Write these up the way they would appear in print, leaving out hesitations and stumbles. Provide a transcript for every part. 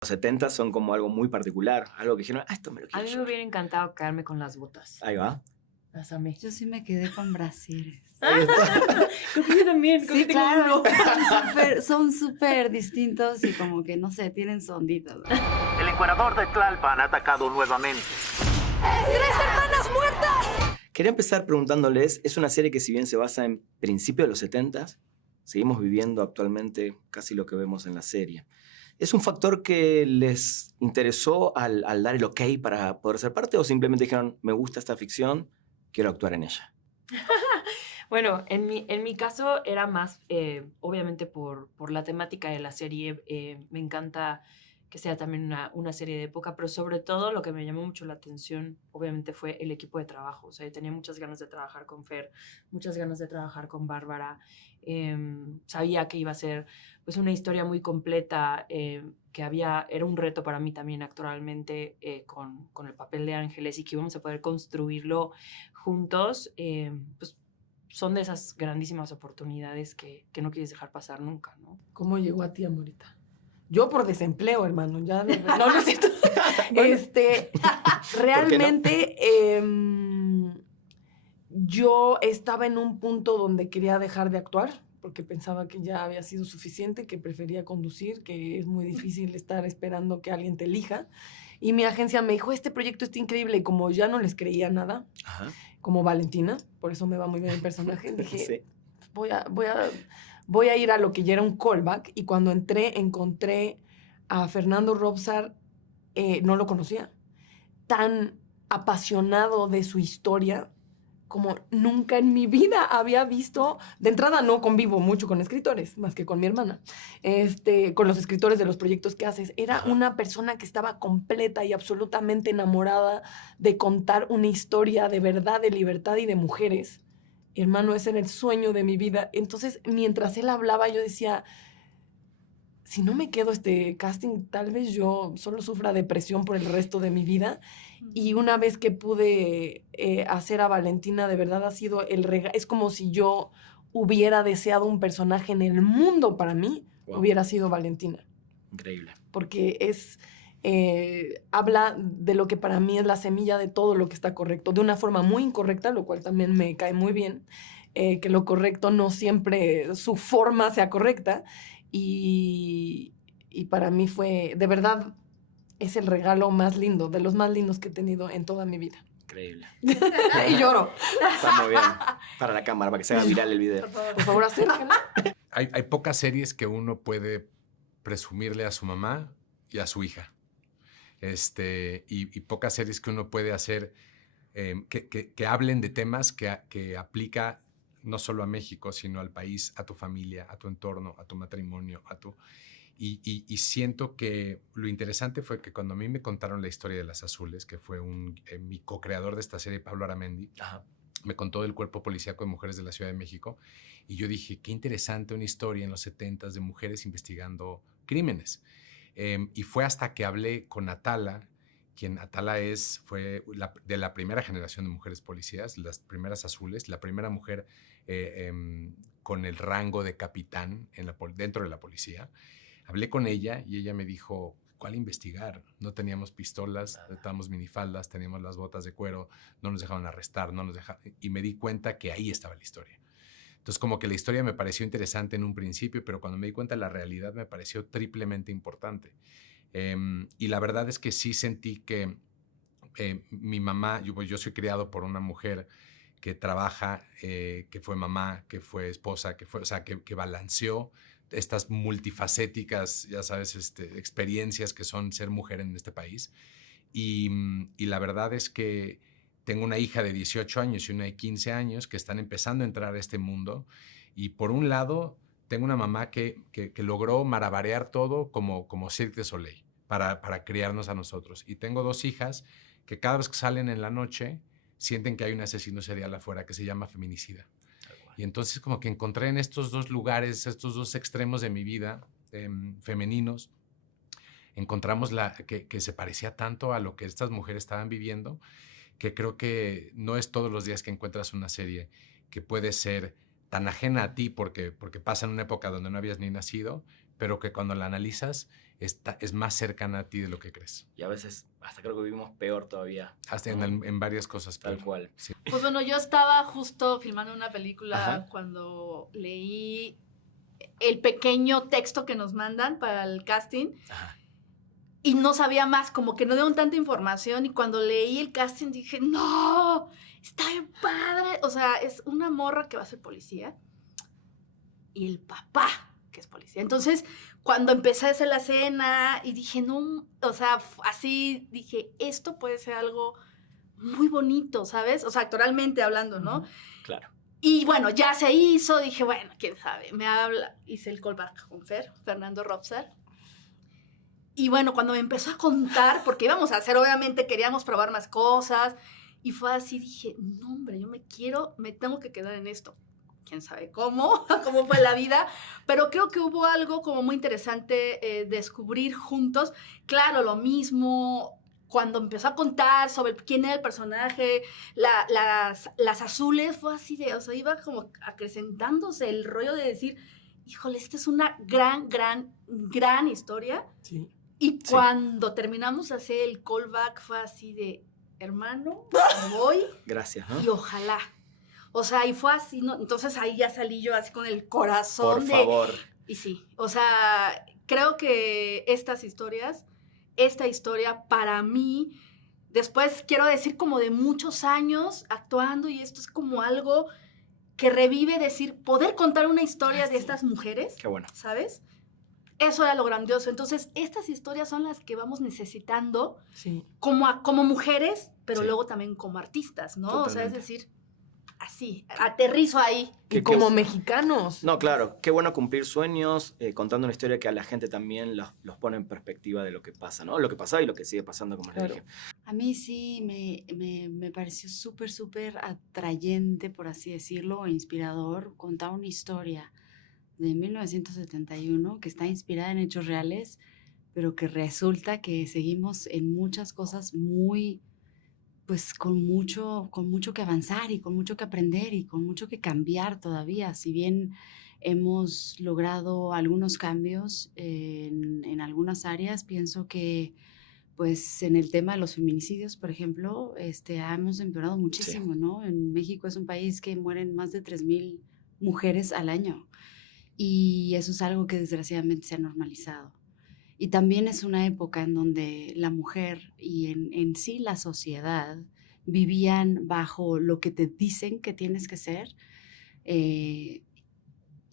Los 70 son como algo muy particular, algo que dijeron, esto me lo A quiero mí me llevar. hubiera encantado quedarme con las botas. Ahí va. Las amé. Yo sí me quedé con brasieres. Ahí está. Creo que yo también. Sí, claro, son súper distintos y como que, no sé, tienen su ondita, ¿no? El encuadrador de Tlalpan ha atacado nuevamente. Quería empezar preguntándoles, es una serie que si bien se basa en principios de los 70, seguimos viviendo actualmente casi lo que vemos en la serie. ¿Es un factor que les interesó al dar el ok para poder ser parte o simplemente dijeron, me gusta esta ficción, quiero actuar en ella? Bueno, en mi caso era más, obviamente, por la temática de la serie. Me encanta que sea también una serie de época, pero sobre todo lo que me llamó mucho la atención, obviamente, fue el equipo de trabajo. O sea, yo tenía muchas ganas de trabajar con Fer, muchas ganas de trabajar con Bárbara. Sabía que iba a ser pues, una historia muy completa, era un reto para mí también actualmente con el papel de Ángeles y que íbamos a poder construirlo juntos. Pues son de esas grandísimas oportunidades que no quieres dejar pasar nunca, ¿no? ¿Cómo llegó a ti, Amorita? Yo por desempleo, hermano. Ya no es cierto. Realmente yo estaba en un punto donde quería dejar de actuar porque pensaba que ya había sido suficiente, que prefería conducir, que es muy difícil estar esperando que alguien te elija. Y mi agencia me dijo, este proyecto está increíble. Y como ya no les creía nada, Ajá. como Valentina, por eso me va muy bien el personaje, dije, Sí. voy a ir a lo que ya era un callback. Y cuando encontré a Fernando Robsar, no lo conocía. Tan apasionado de su historia como nunca en mi vida había visto. De entrada no convivo mucho con escritores, más que con mi hermana, con los escritores de los proyectos que haces. Era una persona que estaba completa y absolutamente enamorada de contar una historia de verdad, de libertad y de mujeres. Hermano, ese era el sueño de mi vida. Entonces, mientras él hablaba, yo decía, si no me quedo este casting, tal vez yo solo sufra depresión por el resto de mi vida. Y una vez que pude hacer a Valentina, de verdad ha sido es como si yo hubiera deseado un personaje en el mundo para mí, Wow. hubiera sido Valentina. Increíble. Porque habla de lo que para mí es la semilla de todo lo que está correcto, de una forma muy incorrecta, lo cual también me cae muy bien, que lo correcto no siempre su forma sea correcta. Y para mí fue, de verdad, es el regalo más lindo, de los más lindos que he tenido en toda mi vida. Increíble. Y lloro. Está muy bien. Para la cámara, para que se haga viral el video. Por favor, acércala. Hay pocas series que uno puede presumirle a su mamá y a su hija. Y pocas series que uno puede hacer que hablen de temas que aplica no solo a México, sino al país, a tu familia, a tu entorno, a tu matrimonio, Y siento que lo interesante fue que cuando a mí me contaron la historia de Las Azules, que fue mi co-creador de esta serie, Pablo Aramendi, Ajá. me contó del cuerpo policíaco de mujeres de la Ciudad de México, y yo dije, qué interesante una historia en los 70s de mujeres investigando crímenes. Y fue hasta que hablé con Atala, quien Atala fue de la primera generación de mujeres policías, las primeras azules, la primera mujer con el rango de capitán dentro de la policía. Hablé con ella y ella me dijo, ¿cuál investigar? No teníamos pistolas, estábamos minifaldas, teníamos las botas de cuero, no nos dejaban arrestar, y me di cuenta que ahí estaba la historia. Entonces, como que la historia me pareció interesante en un principio, pero cuando me di cuenta de la realidad me pareció triplemente importante. Y la verdad es que sí sentí que mi mamá, yo soy criado por una mujer que trabaja, que fue mamá, que fue esposa, que balanceó estas multifacéticas, ya sabes, experiencias que son ser mujer en este país. Y la verdad es que tengo una hija de 18 años y una de 15 años que están empezando a entrar a este mundo. Y por un lado, tengo una mamá que logró malabarear todo como Cirque du Soleil para criarnos a nosotros. Y tengo dos hijas que cada vez que salen en la noche sienten que hay un asesino serial afuera que se llama feminicida. Y entonces como que encontré en estos dos lugares, estos dos extremos de mi vida, femeninos, encontramos que se parecía tanto a lo que estas mujeres estaban viviendo, que creo que no es todos los días que encuentras una serie que puede ser tan ajena a ti porque pasa en una época donde no habías ni nacido, pero que cuando la analizas es más cercana a ti de lo que crees. Y a veces hasta creo que vivimos peor todavía. Hasta ¿no? en varias cosas. Tal peor. cual. Sí. Pues bueno, yo estaba justo filmando una película Ajá. cuando leí el pequeño texto que nos mandan para el casting Ajá. y no sabía más, como que no dieron tanta información, y cuando leí el casting dije, no, está bien padre. O sea, es una morra que va a ser policía y el papá que es policía. Entonces, cuando empecé a hacer la escena y dije, no, o sea, así dije, esto puede ser algo muy bonito, ¿sabes? O sea, actoralmente hablando, ¿no? Claro. Y bueno, ya se hizo, dije, bueno, quién sabe, hice el callback con Fernando Robsar. Y bueno, cuando me empezó a contar, porque íbamos a hacer, obviamente queríamos probar más cosas, y fue así, dije, no hombre, me tengo que quedar en esto. Quién sabe cómo fue la vida, pero creo que hubo algo como muy interesante descubrir juntos. Claro, lo mismo, cuando empezó a contar sobre quién era el personaje, las azules, fue así de, o sea, iba como acrecentándose el rollo de decir, híjole, esta es una gran historia. Sí. Y cuando terminamos de hacer el callback fue así de, hermano, voy Gracias, ¿no? y ojalá. O sea, y fue así, ¿no? Entonces ahí ya salí yo así con el corazón Por favor. Y sí, o sea, creo que esta historia para mí, después quiero decir como de muchos años actuando, y esto es como algo que revive, decir, poder contar una historia de estas mujeres, Qué bueno. ¿sabes? Eso era lo grandioso. Entonces, estas historias son las que vamos necesitando Sí. como mujeres, pero Sí. luego también como artistas, ¿no? O sea, es Totalmente. decir, así, aterrizo ahí. Y como mexicanos. No, claro, qué bueno cumplir sueños, contando una historia que a la gente también los pone en perspectiva de lo que pasa, ¿no? Lo que pasaba y lo que sigue pasando, como les Claro. dije. A mí sí me pareció súper atrayente, por así decirlo, e inspirador contar una historia de 1971 que está inspirada en hechos reales, pero que resulta que seguimos en muchas cosas muy, pues con mucho que avanzar y con mucho que aprender y con mucho que cambiar todavía. Si bien hemos logrado algunos cambios en algunas áreas, pienso que pues en el tema de los feminicidios, por ejemplo, hemos empeorado muchísimo, ¿no? En México es un país que mueren más de 3,000 mujeres al año, y eso es algo que desgraciadamente se ha normalizado. Y también es una época en donde la mujer y en sí la sociedad vivían bajo lo que te dicen que tienes que ser,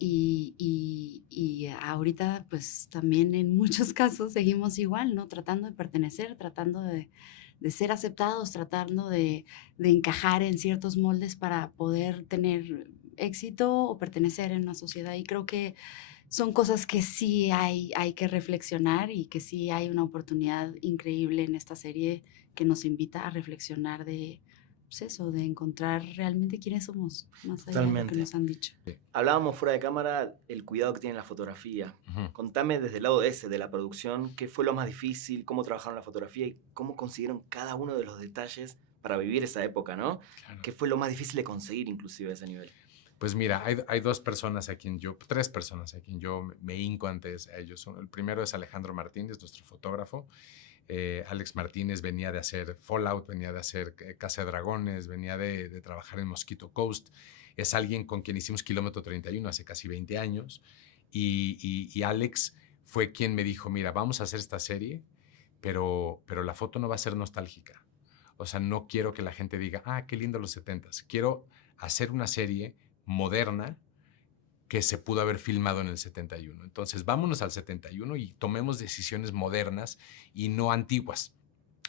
y ahorita pues también en muchos casos seguimos igual, ¿no? Tratando de pertenecer, tratando de ser aceptados, tratando de encajar en ciertos moldes para poder tener éxito o pertenecer en una sociedad. Y creo que son cosas que sí hay que reflexionar, y que sí hay una oportunidad increíble en esta serie que nos invita a reflexionar de, pues eso, de encontrar realmente quiénes somos, más allá de lo Totalmente. que nos han dicho. Hablábamos fuera de cámara el cuidado que tiene la fotografía. Ujú. Contame desde el lado de la producción, qué fue lo más difícil, cómo trabajaron la fotografía y cómo consiguieron cada uno de los detalles para vivir esa época, ¿no? Claro. ¿Qué fue lo más difícil de conseguir inclusive a ese nivel? Pues mira, hay tres personas a quien yo me hinco antes a ellos. El primero es Alejandro Martínez, nuestro fotógrafo. Alex Martínez venía de hacer Fallout, venía de hacer Casa de Dragones, venía de trabajar en Mosquito Coast. Es alguien con quien hicimos Kilómetro 31 hace casi 20 años. Y Alex fue quien me dijo, mira, vamos a hacer esta serie, pero la foto no va a ser nostálgica. O sea, no quiero que la gente diga, ah, qué lindo los 70s. Quiero hacer una serie moderna que se pudo haber filmado en el 71. Entonces, vámonos al 71 y tomemos decisiones modernas y no antiguas.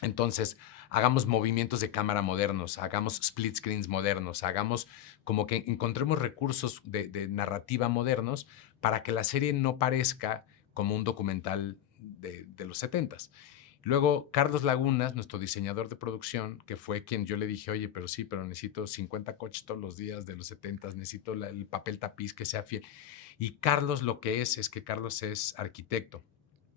Entonces, hagamos movimientos de cámara modernos, hagamos split screens modernos, hagamos como que encontremos recursos de narrativa modernos para que la serie no parezca como un documental de los 70s. Luego, Carlos Lagunas, nuestro diseñador de producción, que fue quien yo le dije, oye, pero necesito 50 coches todos los días de los 70s, necesito el papel tapiz que sea fiel. Y Carlos lo que es que Carlos es arquitecto.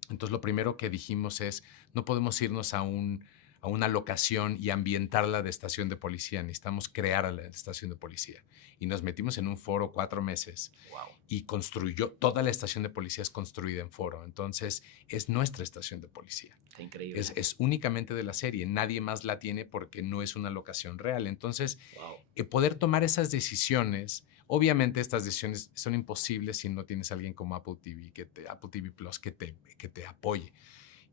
Entonces, lo primero que dijimos es, no podemos irnos a un a una locación y ambientarla de estación de policía. Necesitamos crear a la estación de policía. Y nos metimos en un foro 4 meses y toda la estación de policía es construida en foro. Entonces, es nuestra estación de policía. Está increíble. Es únicamente de la serie. Nadie más la tiene porque no es una locación real. Entonces, poder tomar esas decisiones, obviamente estas decisiones son imposibles si no tienes a alguien como Apple TV, Apple TV Plus que te apoye.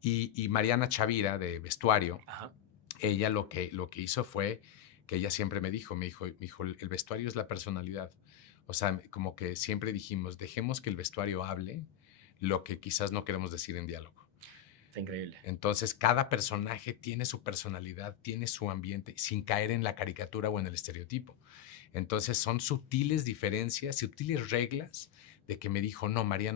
Y Mariana Chavira, de vestuario, Ajá. ella lo que hizo fue que ella siempre me dijo, el vestuario es la personalidad. O sea, como que siempre dijimos, dejemos que el vestuario hable lo que quizás no queremos decir en diálogo. Está increíble. Entonces, cada personaje tiene su personalidad, tiene su ambiente, sin caer en la caricatura o en el estereotipo. Entonces, son sutiles diferencias, sutiles reglas de que me dijo, no, María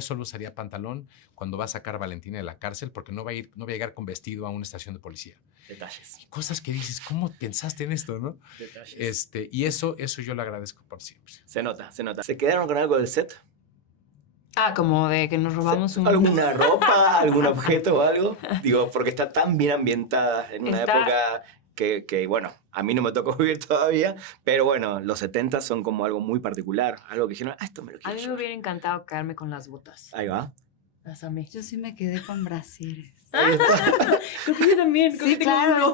solo usaría pantalón cuando va a sacar a Valentina de la cárcel porque no va a llegar con vestido a una estación de policía. Detalles. Cosas que dices, ¿cómo pensaste en esto, no? Detalles. Y eso yo lo agradezco por siempre. Se nota, se nota. ¿Se quedaron con algo del set? Como de que nos robamos un... ¿Alguna ropa, algún objeto o algo? Digo, porque está tan bien ambientada en una época que, bueno, a mí no me tocó vivir todavía, pero bueno, los 70 son como algo muy particular, algo que dijeron, esto me lo A quiero mí me yo. hubiera encantado quedarme con las botas. Ahí va. Las amé. Yo sí me quedé con brasieres. Ahí está. Creo que yo también. Sí, claro,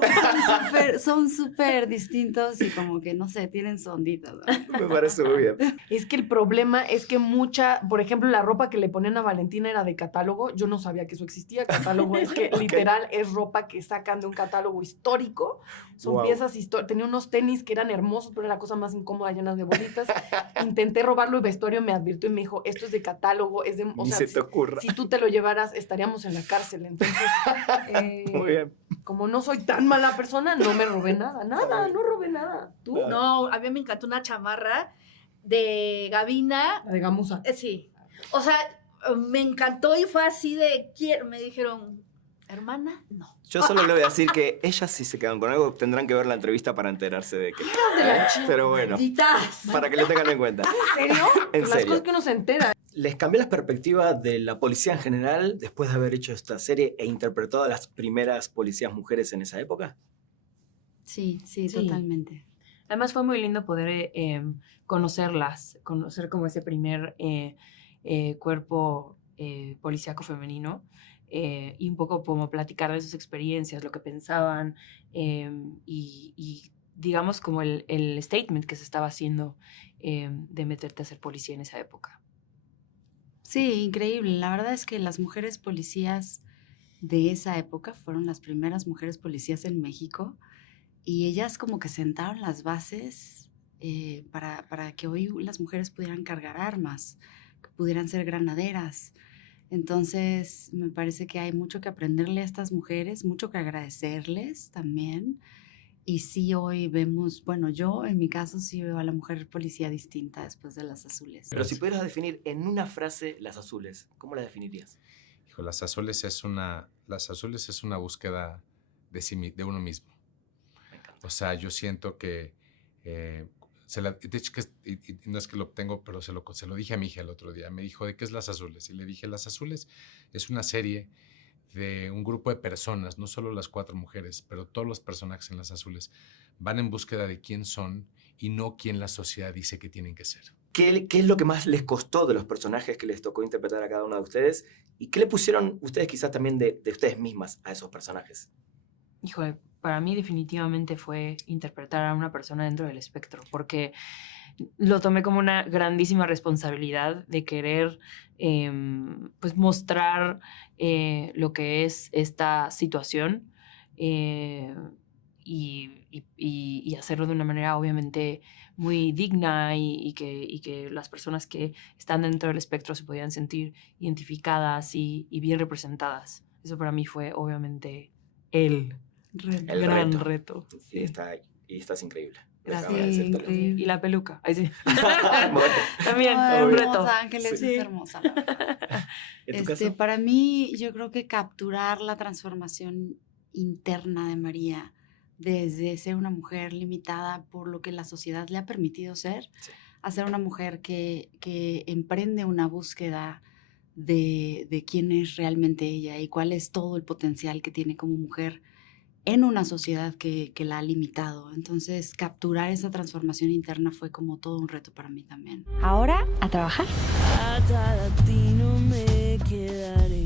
son súper distintos y como que, no sé, tienen su ondita, ¿no? Me parece muy bien. Es que el problema es que por ejemplo, la ropa que le ponían a Valentina era de catálogo. Yo no sabía que eso existía. Catálogo es que literal es ropa que sacan de un catálogo histórico. Son piezas históricas. Tenía unos tenis que eran hermosos, pero era la cosa más incómoda, llenas de bolitas. Intenté robarlo y vestuario me advirtió y me dijo, esto es de catálogo, es de... O Ni sea, se te ocurra. si tú te lo llevaras, estaríamos en la cárcel. Entonces, Muy bien. como no soy tan mala persona, no me robé nada. Nada, no robé nada. ¿Tú? No, a mí me encantó una chamarra de Gavina. La de gamuza. Sí. O sea, me encantó y fue así de... Me dijeron, hermana, no. Yo solo le voy a decir que ellas si se quedan con algo tendrán que ver la entrevista para enterarse de que... Pero bueno, Malditas. para que le tengan en cuenta. ¿En serio? En Las serio. cosas que uno se entera. ¿Les cambió la perspectiva de la policía en general después de haber hecho esta serie e interpretado a las primeras policías mujeres en esa época? Sí, Sí. totalmente. Además fue muy lindo poder conocerlas, conocer como ese primer cuerpo policíaco femenino y un poco como platicar de sus experiencias, lo que pensaban y digamos como el statement que se estaba haciendo de meterte a ser policía en esa época. Sí, increíble. La verdad es que las mujeres policías de esa época fueron las primeras mujeres policías en México y ellas como que sentaron las bases para que hoy las mujeres pudieran cargar armas, que pudieran ser granaderas. Entonces, me parece que hay mucho que aprenderle a estas mujeres, mucho que agradecerles también. Y sí, hoy vemos, bueno, yo en mi caso sí veo a la mujer policía distinta después de las azules. Pero si pudieras definir en una frase las azules, ¿cómo las definirías? Hijo, las azules es una búsqueda de uno mismo. Me encanta. O sea, yo siento que, de hecho, y no es que lo tengo, pero se lo dije a mi hija el otro día. Me dijo, ¿de qué es Las Azules? Y le dije, Las Azules es una serie de un grupo de personas, no solo las 4 mujeres, pero todos los personajes en Las Azules van en búsqueda de quién son y no quién la sociedad dice que tienen que ser. ¿Qué es lo que más les costó de los personajes que les tocó interpretar a cada uno de ustedes? ¿Y qué le pusieron ustedes quizás también de ustedes mismas a esos personajes? Híjole, para mí definitivamente fue interpretar a una persona dentro del espectro, porque lo tomé como una grandísima responsabilidad de querer pues mostrar lo que es esta situación y hacerlo de una manera obviamente muy digna y que las personas que están dentro del espectro se podían sentir identificadas y bien representadas. Eso para mí fue obviamente el gran reto. Sí, estás increíble. Gracias. Déjame Sí, decírtelo. increíble. Y la peluca. Ahí sí. Bueno, También, Ay, un hermosa, reto. Ángeles, Sí. es hermosa. La verdad. ¿en tu caso? Para mí, yo creo que capturar la transformación interna de María, desde ser una mujer limitada por lo que la sociedad le ha permitido ser, Sí. a ser una mujer que emprende una búsqueda de quién es realmente ella y cuál es todo el potencial que tiene como mujer, en una sociedad que la ha limitado. Entonces, capturar esa transformación interna fue como todo un reto para mí también. Ahora, a trabajar. Atada a ti no me quedaré.